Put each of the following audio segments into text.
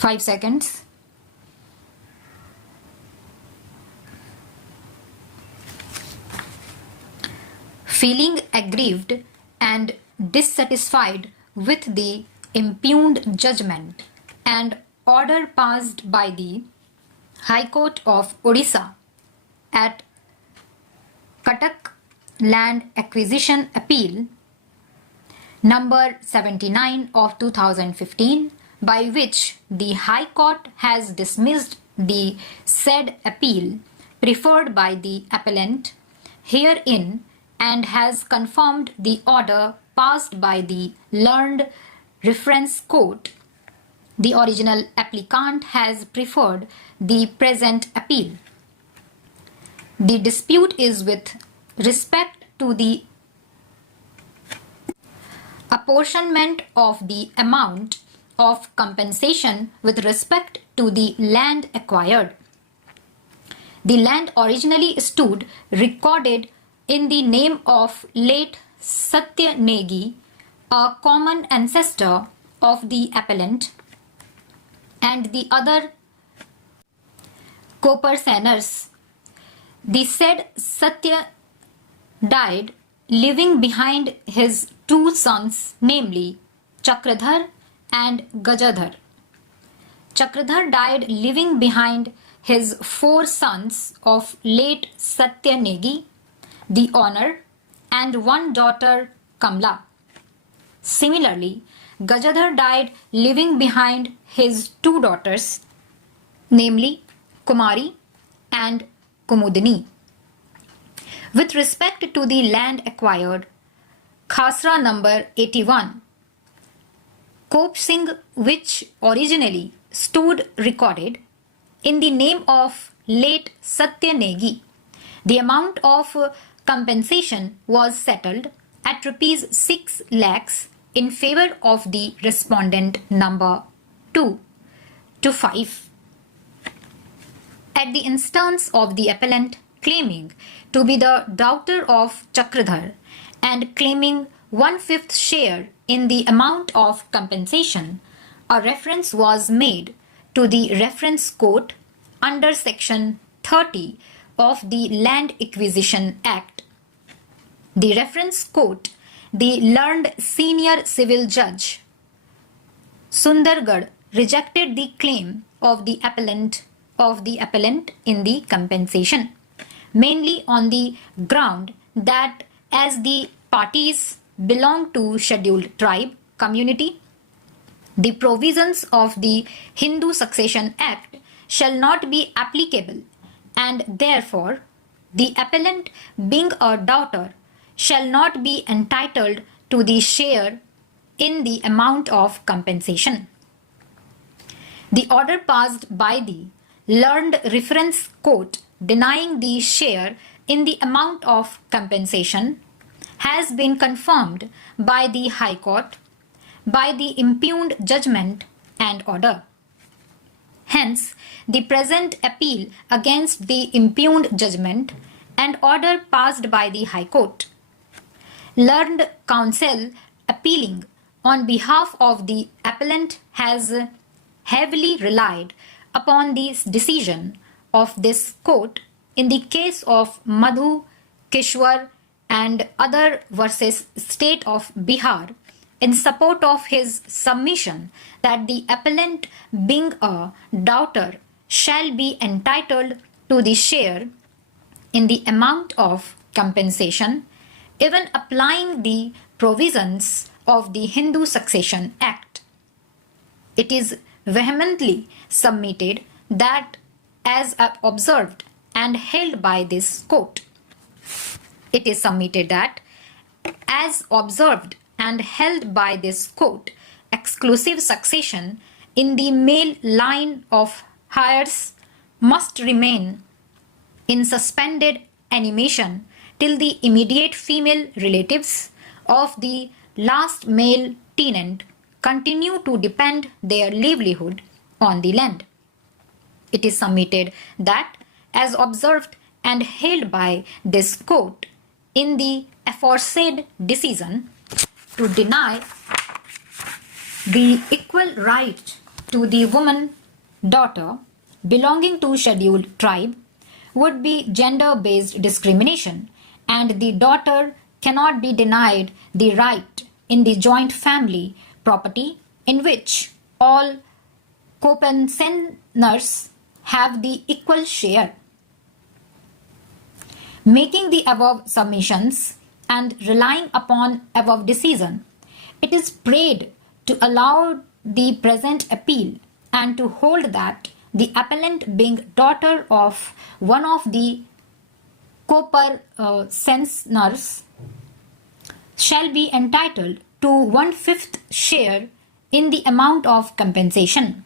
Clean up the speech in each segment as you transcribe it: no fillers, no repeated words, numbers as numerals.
5 seconds. Feeling aggrieved and dissatisfied with the impugned judgment and order passed by the High Court of Odisha at Cuttack Land Acquisition Appeal number 79 of 2015, by which the High Court has dismissed the said appeal preferred by the appellant herein and has confirmed the order passed by the learned reference court. The original applicant has preferred the present appeal. The dispute is with respect to the apportionment of the amount of compensation with respect to the land acquired. The land originally stood recorded in the name of late Satya Negi, a common ancestor of the appellant, and the other co-personers. The said Satya died leaving behind his two sons, namely Chakradhar and Gajadhar. Chakradhar died leaving behind his 4 sons of late Satya Negi, the owner, and 1 daughter, Kamla. Similarly, Gajadhar died leaving behind his 2 daughters, namely Kumari and Kumudini. With respect to the land acquired, Khasra number 81, Kop Singh, which originally stood recorded in the name of late Satya Negi, the amount of compensation was settled at rupees 6 lakhs in favor of the respondent number 2 to 5. At the instance of the appellant claiming to be the daughter of Chakradhar and claiming 1/5 share in the amount of compensation, a reference was made to the reference court under section 30 of the Land Acquisition Act. The reference court, the learned senior civil judge Sundargarh, rejected the claim of the appellant in the compensation, mainly on the ground that as the parties belong to scheduled tribe community, the provisions of the Hindu Succession Act shall not be applicable, and therefore the appellant, being a daughter, shall not be entitled to the share in the amount of compensation. The order passed by the learned reference court denying the share in the amount of compensation has been confirmed by the High Court by the impugned judgment and order. Hence, the present appeal against the impugned judgment and order passed by the High Court. Learned counsel appealing on behalf of the appellant has heavily relied upon the decision of this court in the case of Madhu Kishwar and other versus State of Bihar in support of his submission that the appellant, being a daughter, shall be entitled to the share in the amount of compensation, even applying the provisions of the Hindu Succession Act. It is vehemently submitted that, as observed and held by this court, it is submitted that, as observed and held by this court, exclusive succession in the male line of heirs must remain in suspended animation till the immediate female relatives of the last male tenant continue to depend their livelihood on the land. It is submitted that, as observed and held by this court in the aforesaid decision, to deny the equal right to the woman daughter belonging to scheduled tribe would be gender-based discrimination, and the daughter cannot be denied the right in the joint family property in which all co-pensioners have the equal share. Making the above submissions and relying upon above decision, it is prayed to allow the present appeal and to hold that the appellant being daughter of one of the co-pensioners shall be entitled to 1/5 share in the amount of compensation.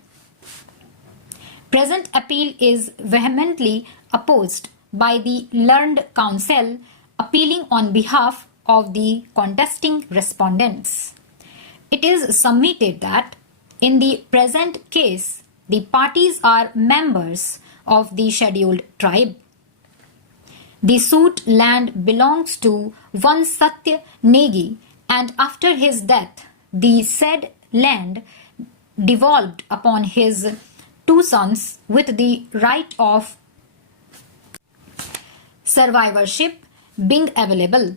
Present appeal is vehemently opposed by the learned counsel appealing on behalf of the contesting respondents. It is submitted that in the present case, the parties are members of the scheduled tribe. The suit land belongs to one Satya Negi, and after his death, the said land devolved upon his two sons with the right of survivorship being available.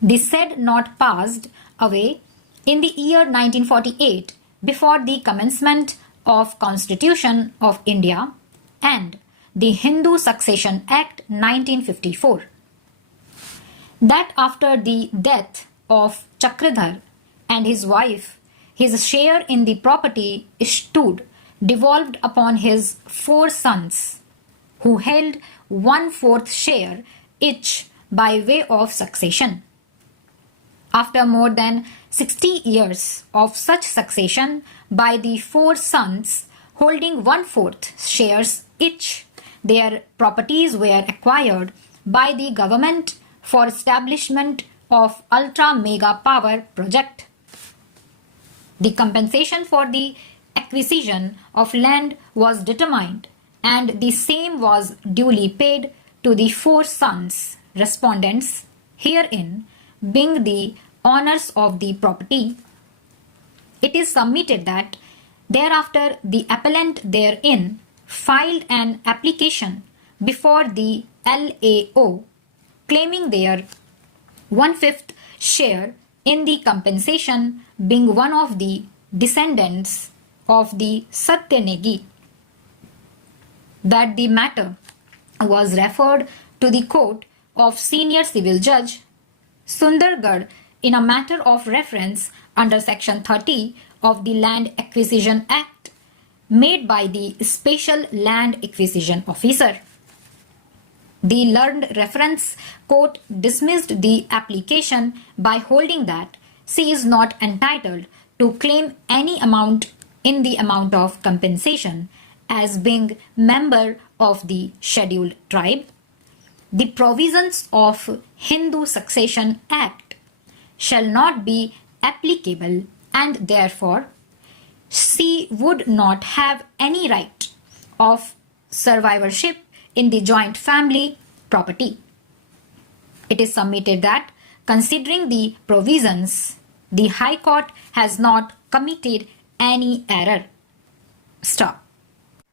The said not passed away in the year 1948 before the commencement of Constitution of India and the Hindu Succession Act 1954. That after the death of Chakradhar and his wife, his share in the property stood devolved upon his four sons, who held 1/4 share each by way of succession. After more than 60 years of such succession by the four sons holding 1/4 shares each, their properties were acquired by the government for establishment of ultra mega power project. The compensation for the acquisition of land was determined, and the same was duly paid to the four sons respondents, herein being the owners of the property. It is submitted that thereafter the appellant therein filed an application before the LAO claiming their 1/5 share in the compensation, being one of the descendants of the Satyanegi, that the matter was referred to the court of Senior Civil Judge Sundargarh in a matter of reference under Section 30 of the Land Acquisition Act made by the Special Land Acquisition Officer. The learned reference court dismissed the application by holding that she is not entitled to claim any amount in the amount of compensation as being member of the scheduled tribe. The provisions of Hindu Succession Act shall not be applicable, and therefore she would not have any right of survivorship in the joint family property. It is submitted that, considering the provisions, the High Court has not committed any error. Stop.